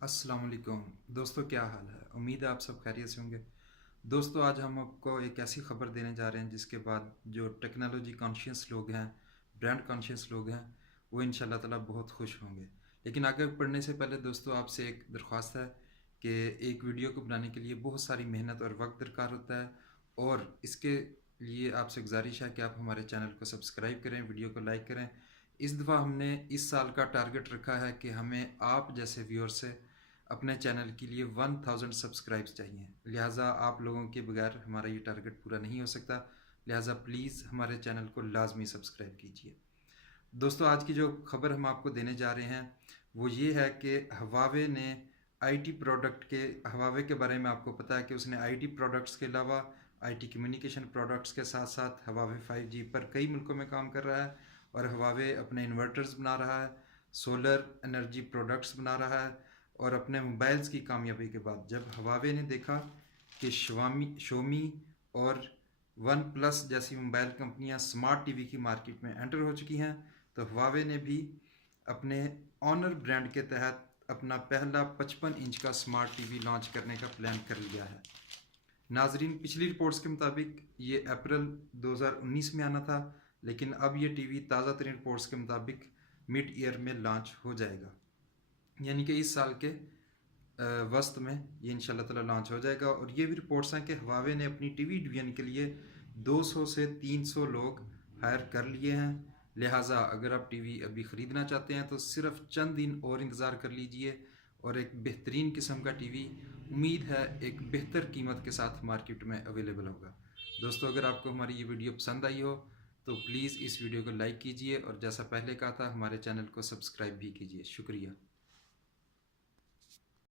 अस्सलाम वालेकुम दोस्तों, क्या हाल है। उम्मीद है आप सब खैरियत से होंगे। दोस्तों, आज हम आपको एक ऐसी ख़बर देने जा रहे हैं जिसके बाद जो टेक्नोलॉजी कॉन्शियस लोग हैं, ब्रांड कॉन्शियस लोग हैं, वो इंशाल्लाह ताला बहुत खुश होंगे। लेकिन आगे बढ़ने से पहले दोस्तों, आपसे एक दरख्वास्त है कि एक वीडियो को बनाने के लिए बहुत सारी मेहनत और वक्त दरकार होता है, और इसके लिए आपसे गुजारिश है कि आप हमारे चैनल को सब्सक्राइब करें, वीडियो को लाइक करें। इस दफ़ा हमने इस साल का टारगेट रखा है कि हमें आप जैसे व्यूअर से अपने चैनल के लिए 1000 सब्सक्राइब्स चाहिए। लिहाजा आप लोगों के बगैर हमारा ये टारगेट पूरा नहीं हो सकता। लिहाजा प्लीज़ हमारे चैनल को लाजमी सब्सक्राइब कीजिए। दोस्तों, आज की जो खबर हम आपको देने जा रहे हैं वो ये है कि हवावे ने आईटी प्रोडक्ट के हवावे के बारे में आपको पता है कि उसने आईटी प्रोडक्ट्स के अलावा आईटी कम्युनिकेशन प्रोडक्ट्स के साथ साथ हवावे 5G पर कई मुल्कों में काम कर रहा है, और हवावे अपने इन्वर्टर्स बना रहा है, सोलर एनर्जी प्रोडक्ट्स बना रहा है। और अपने मोबाइल्स की कामयाबी के बाद जब हवावे ने देखा कि शोमी और वन प्लस जैसी मोबाइल कंपनियां स्मार्ट टीवी की मार्केट में एंटर हो चुकी हैं, तो हवावे ने भी अपने ऑनर ब्रांड के तहत अपना पहला 55 इंच का स्मार्ट टीवी लॉन्च करने का प्लान कर लिया है। नाजरीन, पिछली रिपोर्ट्स के मुताबिक ये अप्रैल 2019 में आना था, लेकिन अब ये टीवी ताज़ा तरीन रिपोर्ट्स के मुताबिक मिड ईयर में लॉन्च हो जाएगा, यानी कि इस साल के वस्त में ये इंशाल्लाह ताला लॉन्च हो जाएगा। और ये भी रिपोर्ट्स हैं कि हवावे ने अपनी टीवी डिवीजन के लिए 200 से 300 लोग हायर कर लिए हैं। लिहाजा अगर आप टीवी अभी ख़रीदना चाहते हैं तो सिर्फ चंद दिन और इंतज़ार कर लीजिए, और एक बेहतरीन किस्म का टीवी उम्मीद है एक बेहतर कीमत के साथ मार्केट में अवेलेबल होगा। दोस्तों, अगर आपको हमारी ये वीडियो पसंद आई हो तो प्लीज़ इस वीडियो को लाइक कीजिए, और जैसा पहले कहा था हमारे चैनल को सब्सक्राइब भी कीजिए। शुक्रिया।